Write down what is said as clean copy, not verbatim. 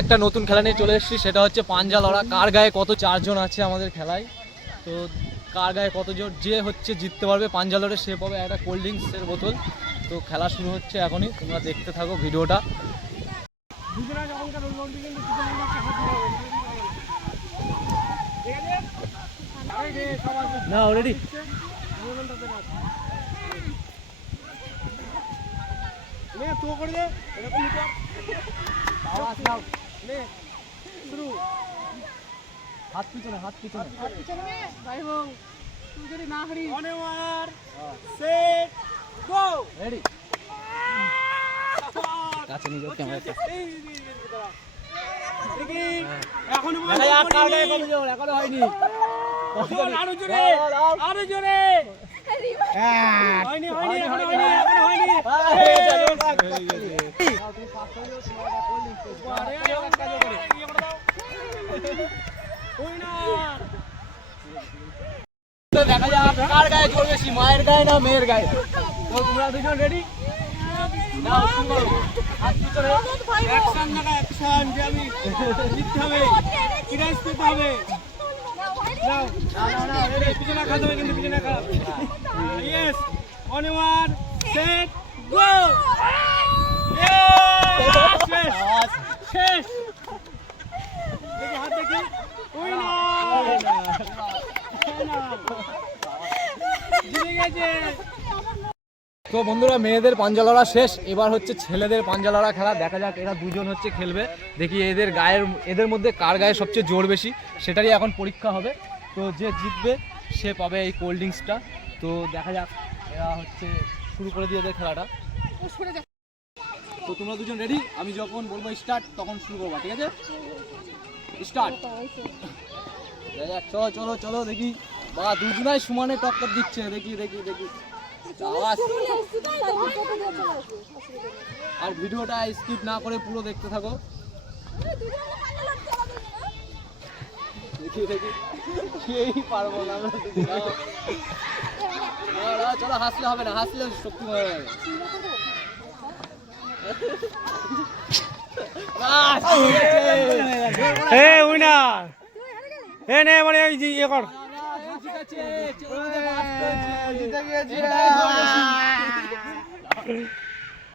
একটা নতুন খেলা নিয়ে চলে এসেছি, সেটা হচ্ছে পাঞ্জা লড়া। কার গায়ে কত, 4 জন আছে আমাদের খেলায়। তো কার গায়ে কতজন যে হচ্ছে জিততে পারবে পাঞ্জা লড়ে সে পাবে একটা কোল্ড ড্রিঙ্কসের বোতল। তো খেলা শুরু হচ্ছে এখনই, তোমরা দেখতে থাকো ভিডিওটা। না অলরেডি হাত পিছনে ভাই বোন তুই যদি না হারিস রেডি কাছে নিয়ে যাও ক্যামেরাটা। এখনো হয়নি, আরো জোরে হয়নি এখনো হয়নি দেখা যাক কার গায়ে জোর বেশি, মায়ের গায়ে না মেয়ের গায়ে। তো তোমরা দুজন রেডি? নাও শুরু করো। হাত পিছনে অ্যাকশন লাগা অ্যাকশন যে আমি জিততে হবে প্রাইজ পেতে হবে নাও না রেডি পিছনে রাখা যাবে কিন্তু পিছনে রাখা yes on one set go শেষ দেখি হাত দেখি উইনার জিতে গেছে। তো বন্ধুরা, মেয়েদের পাঞ্জা লড়া শেষ, এবার হচ্ছে ছেলেদের পাঞ্জা লড়া খেলা। দেখা যাক এরা দুজন হচ্ছে খেলবে, দেখি এদের মধ্যে কার গায়ে সবচেয়ে জোর বেশি সেটারই এখন পরীক্ষা হবে। তো যে জিতবে সে পাবে এই কোল্ড ড্রিঙ্কসটা। তো দেখা যাক, এরা হচ্ছে শুরু করে দিয়ে দেয় খেলাটা। তো তোমরা দুজন রেডি? আমি যখন বলবো স্টার্ট তখন শুরু করবা, ঠিক আছে? স্টার্ট। চলো চলো চলো দেখি, বা দুজনাই সমানে টক্কর দিচ্ছে, দেখি দেখি দেখি। আর ভিডিওটা স্কিপ না করে পুরো দেখতে থাকো। দেখি দেখি কেই পারবো না চলো, হাসলে হবে না, হাসলে শক্তি হয়ে যাবে। উইনার এ নে মানে এই যে ইয়ে কর ঠিক আছে,